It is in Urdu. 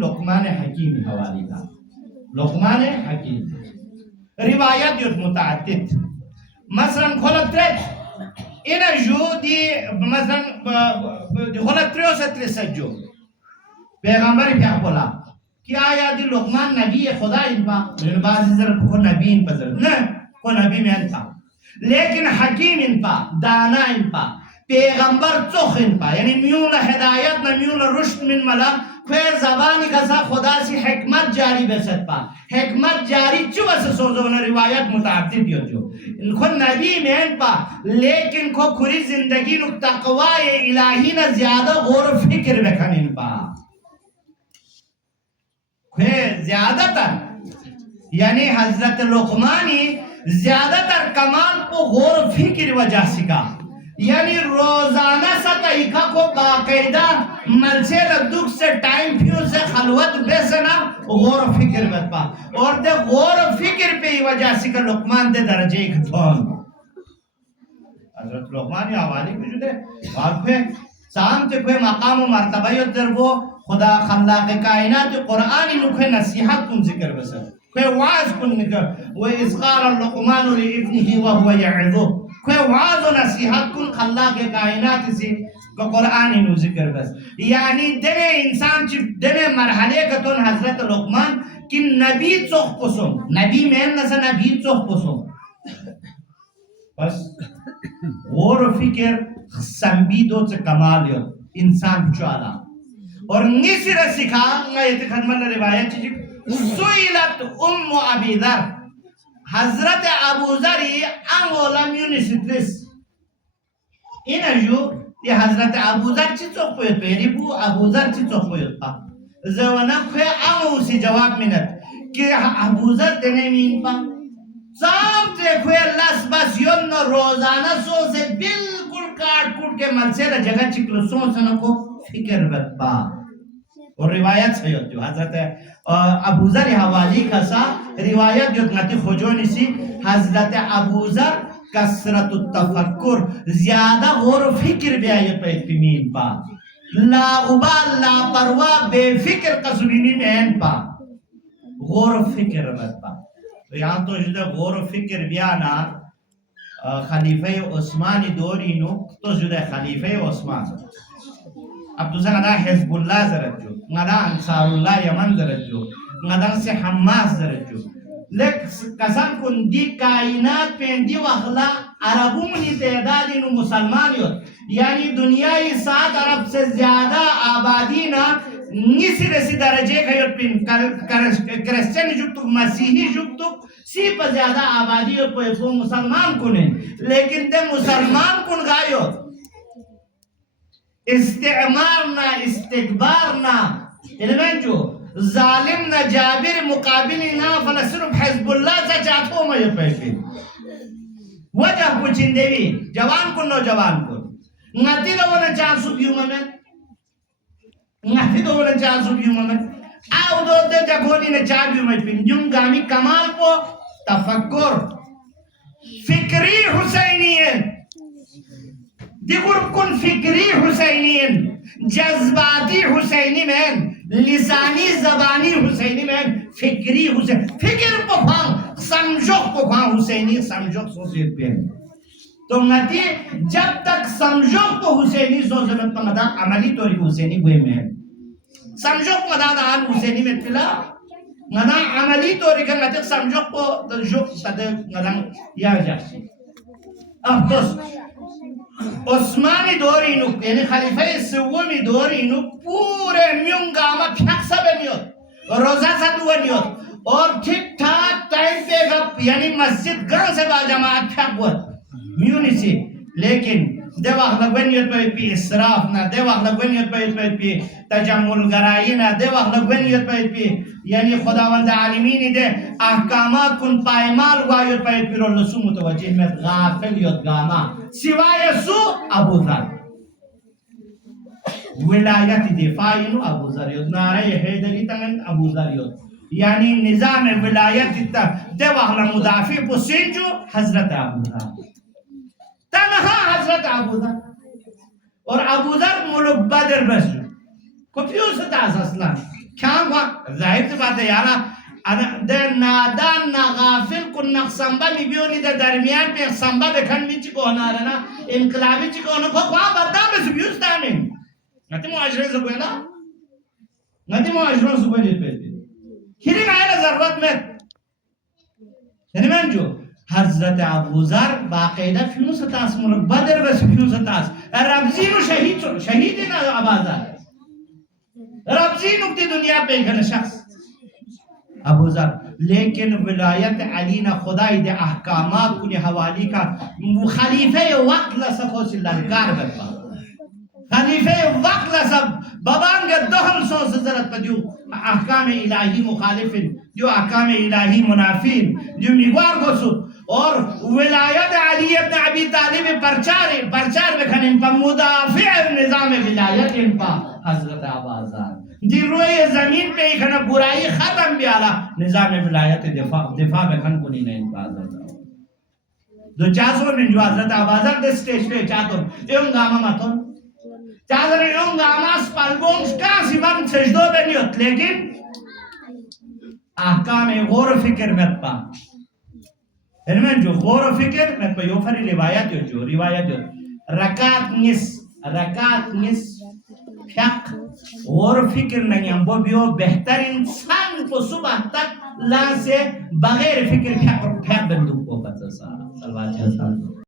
لقمان حکیم حوالی دا لقمان حکیم روایت یوت متعدد مثلا خلق ترد اینا جو دی مثلا خلق تریو ستر سجو پیغمبر پیا بولا کہ آیا دی لقمان نبی خدا ان پا بعضی ضرب کو نبی ان پا ضرب نا کو نبی میں ان پا لیکن حکیم ان پا دانا ان پا پیغمبر چوخ ان پا یعنی میون ہدایت نا میون رشد من ملا کوئی زبانی کسا خدا سی حکمت جاری بسد پا حکمت جاری چو بس سوزو نا روایت متعدد دیو جو ان کو نبی میں ان پا لیکن کو کھری زندگی نو تقوی الہی نا زیادہ غور و فکر بکن ان پا کوئی زیادہ تر یعنی حضرت لقمانی زیادہ تر کمال کو غور و فکر وجہ سکا یعنی روزانہ ستائیکا کو باقیدہ ملسے ردوک سے ٹائم پیو سے خلوت بیسنا غور و فکر بت پا اور دے غور و فکر پہ ہی وجہ سکا لقمان دے درجے ایک دھون حضرت لقمانی حوالی کو جو دے واقع سامتے کوئی مقام و مرتبہ یو در وہ خدا خلاق کائنات قرآنی نکھے نصیحت کن ذکر بسر کوئی وعظ کن نکر وَإِذْ قَالَ اللُّقْمَانُ لِإِبْنِهِ وَهُوَ يَعِظُهُ کوئی وعظ و نصیحت کن خلاق کائنات سے قرآنی نو ذکر بس یعنی دنے انسان چی دنے مرحلے کتون حضرت لقمان کہ نبی چوخ پسوں نبی میں نسا نبی چوخ پسوں بس غور و فکر سنبیدو سے کمال یو انسان چوالا اور نیسی رسکھا یہ خدمت روایت چیزی سوئلت ام ابی ذر حضرت ابو ذری انگولا میونیسٹریس اینا جو یہ حضرت ابو ذر چی چوک پویت پہ ریبو ابو ذر چی چوک پویت پا زوانا کوئی انگو سی جواب منت کہ ابو ذر تنے مین پا سامتے کوئی لس بس یون روزانہ سو سے بالکل کاٹ کوٹ کے ملسے دا جگہ چکلو سو سنو کو فکر بت پا اور روایت سے ہوتی ہے حضرت ابو ذر حوالی کا سا روایت جو نتی خجونی سی حضرت ابو ذر کسرت التفکر زیادہ غور و فکر بھی آئیے پہ اتمین پا لا غبال لا پروا بے فکر قصبینی میں این پا غور و فکر بت پا تو یہاں تو جو غور و فکر بیانا خلیفہ عثمانی دوری نو تو جو خلیفہ عثمان اب دوسرا ندا حزب اللہ زرد جو ندا انصار اللہ یمن زرد جو ندا سے حماس زرد جو لیک کسان کن دی کائنات پین دی وخلا عربوں منی تعدادی نو مسلمانی ہوت یعنی دنیای 7 عرب سے زیادہ آبادی نا نیسی رسی درجے کھیوت پین کرسچن جبتک مسیحی جبتک سی پر زیادہ آبادی ہوت پہ وہ مسلمان کنے لیکن دے مسلمان کن گائیوت استعمارنا استکبارنا علمین جو ظالمنا جابر مقابلنا فلسرب حزب اللہ سے چاہتوں میں یہ پیشی وجہ پوچھن دیوی جوان کن نوجوان کن نتی دونا چانسو بیوم میں نتی دونا چانسو بیوم میں آو دو دے جگونی نے چاہ بیوم میں جن گامی کمال کو تفکر فکری حسینین دیگر کن فکری حسینین جذباتی حسینی میں لسانی زبانی حسینی میں فکری حسین فکر پفان سمجھوک پفان حسینی سمجھوک سوزید پہ تو نتی جب تک سمجھوک کو حسینی سوزید پہ مدہ عملی طوری حسینی ہوئے میں سمجھوک مدہ آن حسینی میں پلا مدہ عملی طوری کہ نتی سمجھوک کو دلجوک صدق مدہ یا جاسی اب دوست عثمانی دوری نو یعنی خلیفہ سومی دوری نو پورے میونگاما پھیک سبے نیوت روزہ سدوہ نیوت اور ٹھیک ٹھاک ٹائم پہ گا یعنی مسجد گرن سے با جماعت پھیک بود میونی سی لیکن دے وقت لگونیت پہ پی اسراف نا دے وقت لگونیت پہ پی تجمل گرائی نا دے وقت لگونیت پہ پی یعنی خداوند عالمینی دے احکامات کن پائمال وایت پہ پی رو لسو متوجہ میں غافل یوت گاما سوائے سو ابو ذر ولایت دفاعی نو ابو ذر یوت نارے حیدری تنگن ابو ذر یوت یعنی نظام ولایت دے وقت مدافع پسین جو حضرت ابو ذر تنہا حضرت ابو ذر اور ابو ذر ملک بدر بس جو کپیو سے تاز اصلا کیا ہوا ظاہر سی بات ہے یارا در نادان نا غافل کن نقصنبا می بیونی در درمیان پہ سنبا بکھن بھی چکو ہونا رہنا انقلابی چکو ہونا کو وہاں بدام میں سبیوز تامین نتی معاشرے سے کوئی نا نتی معاشروں سے کوئی جت پیتی کھری گائلہ ضرورت میں یعنی من جو حضرت ابوذر باقاعدہ فیون ستاس ملک بدر بس فیون ستاس ربزینو شہید نا ابازار ربزینو کی دنیا پہ گھن شخص ابوذر لیکن ولایت علی نہ خدای دے احکامات کو حوالی کا خلیفہ وقت لسکو سے لڑکار برپا خلیفہ وقت لسب بابان کا دہم سو سے ضرورت پا جو احکام الہی مخالفین جو احکام الہی منافین جو میگوار کو سو اور ولایت علی ابن ابی طالب پرچار بکھن ان پا مدافع نظام ولایت ان پا حضرت ابوذر دی روئے زمین پہ ایک برائی ختم بھی آلا نظام ولایت دفاع بکھن کو نہیں ان پا حضرت دو چاسو من جو حضرت ابوذر دے سٹیج پہ چاہتو اون گاما ماتون چاہتو اون گاما سپالگونگ کاسی من سجدو بنیوت لیکن احکام غور و فکر مت پا علمین جو غور و فکر مت پا یو فری روایت جو رکات نس فق غور و فکر نہیں ہم وہ بیو بہتر انسان کو صبح تک لا سے بغیر فکر فق بندوق کو پتہ سا سلوات